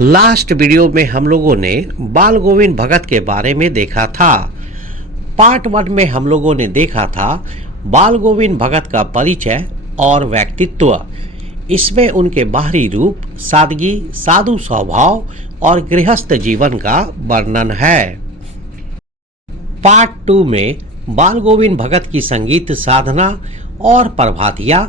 Last video में हम लोगों ने बाल गोविंद भगत के बारे में देखा था। पार्ट 1 में हम लोगों ने देखा था बाल गोविंद भगत का परिचय और व्यक्तित्व। इसमें उनके बाहरी रूप, सादगी, साधु स्वभाव और गृहस्थ जीवन का वर्णन है। पार्ट 2 में बाल गोविंद भगत की संगीत साधना और प्रभातियाँ।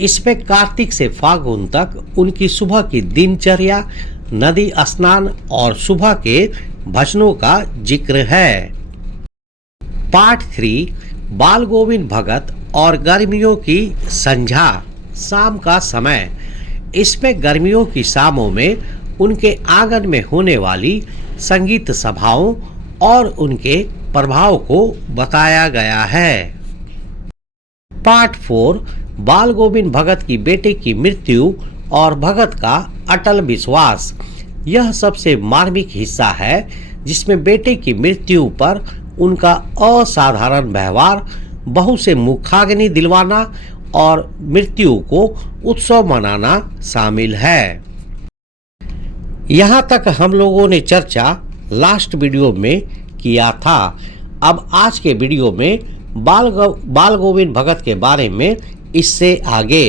इसमें कार्तिक से फागुन तक उनकी सुबह की दिनचर्या, नदी स्नान और सुबह के भजनों का जिक्र है। पार्ट 3 बाल गोविंद भगत और गर्मियों की संध्या, शाम का समय। इसमें गर्मियों की शामों में उनके आंगन में होने वाली संगीत सभाओं और उनके प्रभाव को बताया गया है। पार्ट 4 बाल गोविंद भगत की बेटे की मृत्यु और भगत का अटल विश्वास। यह सबसे मार्मिक हिस्सा है जिसमें बेटे की मृत्यु पर उनका असाधारण व्यवहार, बहू से मुखाग्नि दिलवाना और मृत्यु को उत्सव मनाना शामिल है। यहाँ तक हम लोगों ने चर्चा लास्ट वीडियो में किया था। अब आज के वीडियो में बाल गोविंद भगत के बारे में इससे आगे।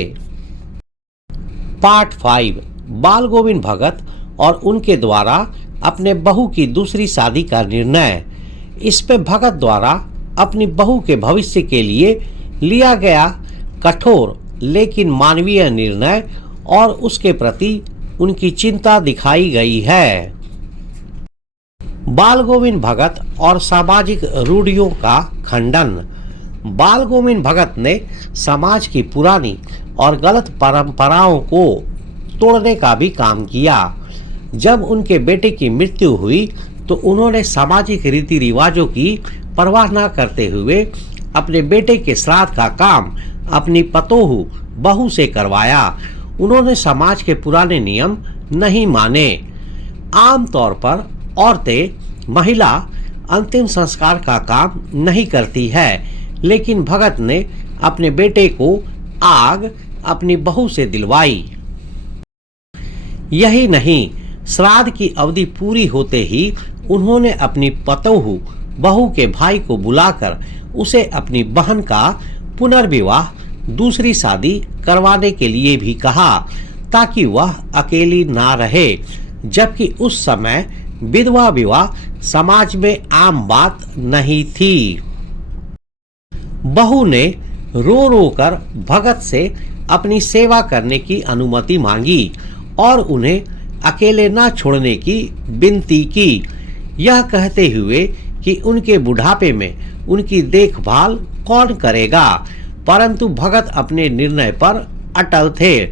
पार्ट 5 बाल गोविंद भगत और उनके द्वारा अपने बहू की दूसरी शादी का निर्णय। इस पे भगत द्वारा अपनी बहू के भविष्य के लिए लिया गया कठोर लेकिन मानवीय निर्णय और उसके प्रति उनकी चिंता दिखाई गई है। बाल गोविंद भगत और सामाजिक रूढ़ियों का खंडन। बाल गोविंद भगत ने समाज की पुरानी और गलत परंपराओं को तोड़ने का भी काम किया। जब उनके बेटे की मृत्यु हुई तो उन्होंने सामाजिक रीति रिवाजों की परवाह न करते हुए अपने बेटे के श्राद्ध का काम अपनी पतोहू बहू से करवाया। उन्होंने समाज के पुराने नियम नहीं माने। आमतौर पर औरतें महिला अंतिम संस्कार का काम नहीं करती है, लेकिन भगत ने अपने बेटे को आग अपनी बहू से दिलवाई। यही नहीं, श्राद्ध की अवधि पूरी होते ही उन्होंने अपनी पतोहू बहू के भाई को बुलाकर उसे अपनी बहन का पुनर्विवाह, दूसरी शादी करवाने के लिए भी कहा ताकि वह अकेली ना रहे, जबकि उस समय विधवा विवाह समाज में आम बात नहीं थी। बहू ने रो रो कर भगत से अपनी सेवा करने की अनुमति मांगी और उन्हें अकेले ना छोड़ने की विनती की, यह कहते हुए कि उनके बुढ़ापे में उनकी देखभाल कौन करेगा। परंतु भगत अपने निर्णय पर अटल थे।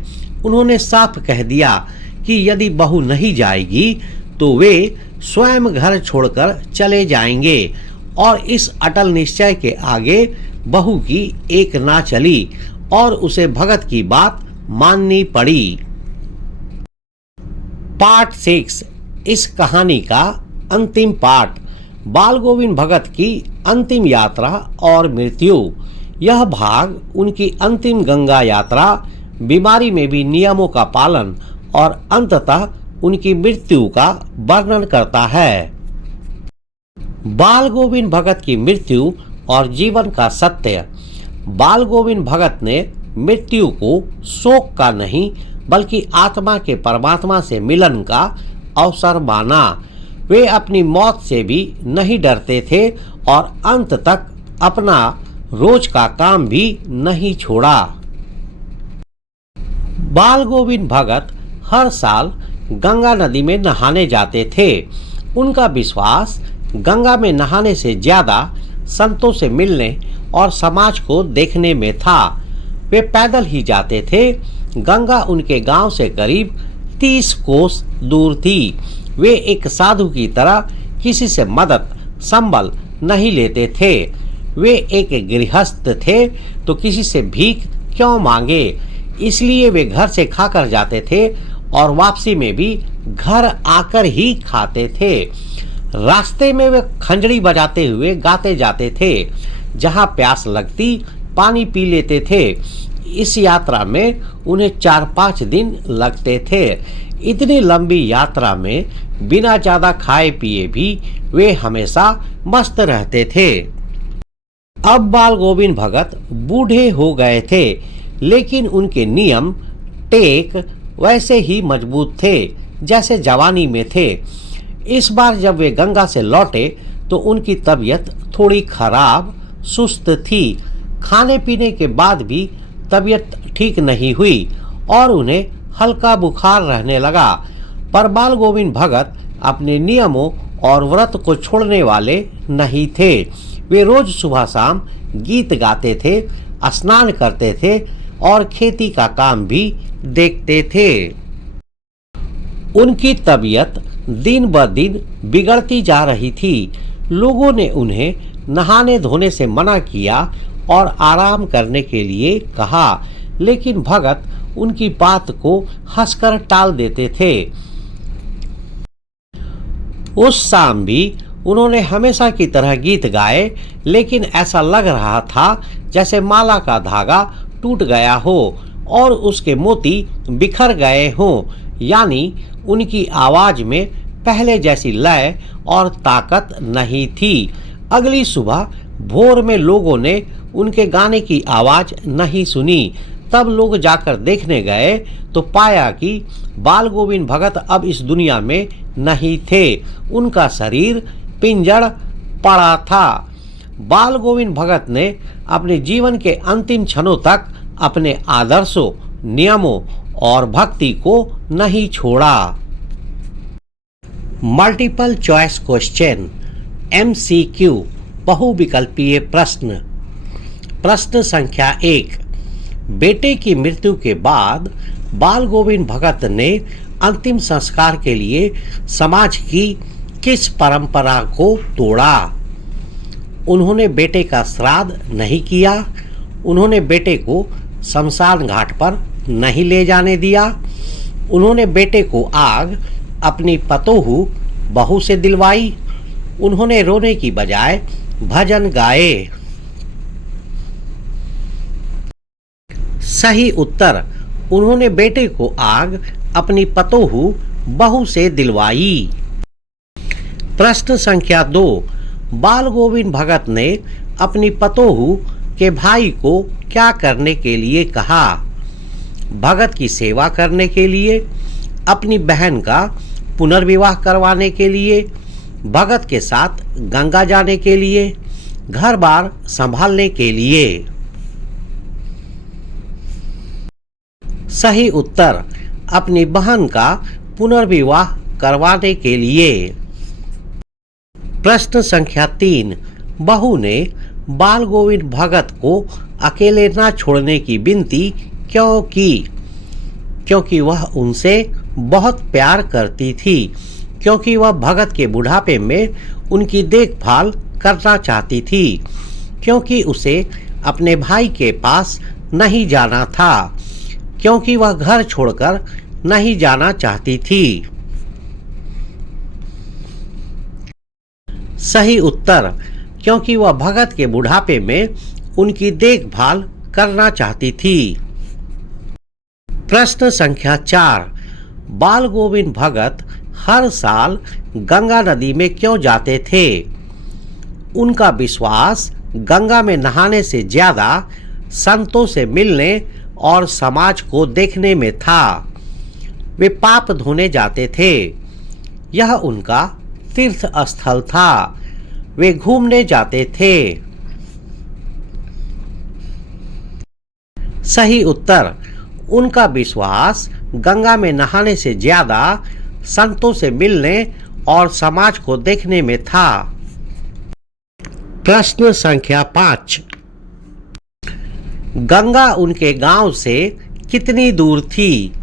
उन्होंने साफ कह दिया कि यदि बहू नहीं जाएगी तो वे स्वयं घर छोड़कर चले जाएंगे, और इस अटल निश्चय के आगे बहू की एक ना चली और उसे भगत की बात माननी पड़ी। पार्ट 6 इस कहानी का अंतिम पार्ट, बाल गोविंद भगत की अंतिम यात्रा और मृत्यु। यह भाग उनकी अंतिम गंगा यात्रा, बीमारी में भी नियमों का पालन और अंततः उनकी मृत्यु का वर्णन करता है। बाल गोविंद भगत की मृत्यु और जीवन का सत्य। बाल गोविंद भगत ने मृत्यु को शोक का नहीं बल्कि आत्मा के परमात्मा से मिलन का अवसर माना। वे अपनी मौत से भी नहीं डरते थे और अंत तक अपना रोज का काम भी नहीं छोड़ा। बाल गोविंद भगत हर साल गंगा नदी में नहाने जाते थे। उनका विश्वास गंगा में नहाने से ज्यादा संतों से मिलने और समाज को देखने में था। वे पैदल ही जाते थे। गंगा उनके गांव से करीब 30 कोस दूर थी। वे एक साधु की तरह किसी से मदद संबल नहीं लेते थे। वे एक गृहस्थ थे तो किसी से भीख क्यों मांगे, इसलिए वे घर से खाकर जाते थे और वापसी में भी घर आकर ही खाते थे। रास्ते में वे खंजड़ी बजाते हुए गाते जाते थे। जहाँ प्यास लगती पानी पी लेते थे। इस यात्रा में उन्हें 4-5 दिन लगते थे। इतनी लंबी यात्रा में बिना ज्यादा खाए पिए भी वे हमेशा मस्त रहते थे। अब बाल गोविंद भगत बूढ़े हो गए थे, लेकिन उनके नियम टेक वैसे ही मजबूत थे जैसे जवानी में थे। इस बार जब वे गंगा से लौटे तो उनकी तबीयत थोड़ी खराब सुस्त थी। खाने पीने के बाद भी तबीयत ठीक नहीं हुई और उन्हें हल्का बुखार रहने लगा। पर बाल गोविंद भगत अपने नियमों और व्रत को छोड़ने वाले नहीं थे। वे रोज सुबह शाम गीत गाते थे, स्नान करते थे और खेती का काम भी देखते थे। उनकी तबीयत दिन ब दिन बिगड़ती जा रही थी। लोगों ने उन्हें नहाने धोने से मना किया और आराम करने के लिए कहा, लेकिन भगत उनकी बात को हंसकर टाल देते थे। उस शाम भी उन्होंने हमेशा की तरह गीत गाए, लेकिन ऐसा लग रहा था जैसे माला का धागा टूट गया हो और उसके मोती बिखर गए हों। यानी उनकी आवाज में पहले जैसी लय और ताकत नहीं थी। अगली सुबह भोर में लोगों ने उनके गाने की आवाज नहीं सुनी। तब लोग जाकर देखने गए तो पाया कि बाल गोविंद भगत अब इस दुनिया में नहीं थे। उनका शरीर पिंजड़ पड़ा था। बाल गोविंद भगत ने अपने जीवन के अंतिम क्षणों तक अपने आदर्शों, नियमों और भक्ति को नहीं छोड़ा। मल्टीपल चॉइस क्वेश्चन MCQ बहुविकल्पीय प्रश्न। प्रश्न संख्या 1। बेटे की मृत्यु के बाद बाल गोविंद भगत ने अंतिम संस्कार के लिए समाज की किस परंपरा को तोड़ा? उन्होंने बेटे का श्राद्ध नहीं किया, उन्होंने बेटे को शमशान घाट पर नहीं ले जाने दिया, उन्होंने बेटे को आग अपनी पतोहू बहू से दिलवाई, उन्होंने रोने की बजाय भजन गाए। सही उत्तर, उन्होंने बेटे को आग अपनी पतोहू बहू से दिलवाई। प्रश्न संख्या 2। बाल गोविंद भगत ने अपनी पतोहू के भाई को क्या करने के लिए कहा? भगत की सेवा करने के लिए, अपनी बहन का पुनर्विवाह करवाने के लिए, भगत के साथ गंगा जाने के लिए, घर बार संभालने के लिए। सही उत्तर, अपनी बहन का पुनर्विवाह करवाने के लिए। प्रश्न संख्या 3। बहू ने बाल गोविंद भगत को अकेले न छोड़ने की विनती क्यों की? क्योंकि वह उनसे बहुत प्यार करती थी, क्योंकि वह भगत के बुढ़ापे में उनकी देखभाल करना चाहती थी, क्योंकि उसे अपने भाई के पास नहीं जाना था, क्योंकि वह घर छोड़कर नहीं जाना चाहती थी। सही उत्तर, क्योंकि वह भगत के बुढ़ापे में उनकी देखभाल करना चाहती थी। प्रश्न संख्या 4। बाल गोविंद भगत हर साल गंगा नदी में क्यों जाते थे? उनका विश्वास गंगा में नहाने से ज्यादा संतों से मिलने और समाज को देखने में था। वे पाप धोने जाते थे। यह उनका तीर्थ स्थल था। वे घूमने जाते थे। सही उत्तर, उनका विश्वास गंगा में नहाने से ज्यादा संतों से मिलने और समाज को देखने में था। प्रश्न संख्या 5। गंगा उनके गांव से कितनी दूर थी?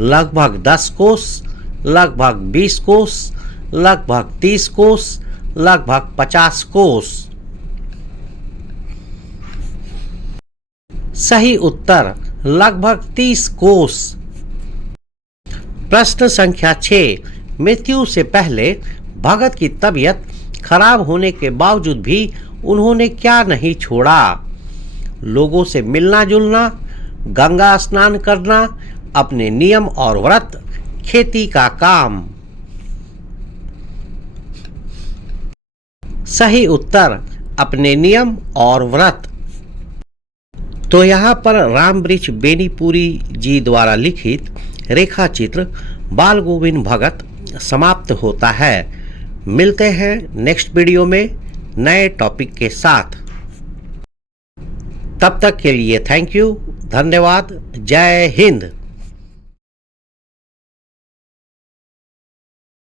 लगभग 10 कोस, लगभग 20 कोस, लगभग 30 कोस, लगभग 50 कोस। सही उत्तर, लगभग 30 कोस। प्रश्न संख्या 6। मृत्यु से पहले भगत की तबीयत खराब होने के बावजूद भी उन्होंने क्या नहीं छोड़ा? लोगों से मिलना जुलना, गंगा स्नान करना, अपने नियम और व्रत, खेती का काम? सही उत्तर अपने नियम और व्रत। तो यहाँ पर रामवृक्ष बेनीपुरी जी द्वारा लिखित रेखा चित्र बाल गोविंद भगत समाप्त होता है। मिलते हैं नेक्स्ट वीडियो में नए टॉपिक के साथ। तब तक के लिए थैंक यू, धन्यवाद, जय हिंद।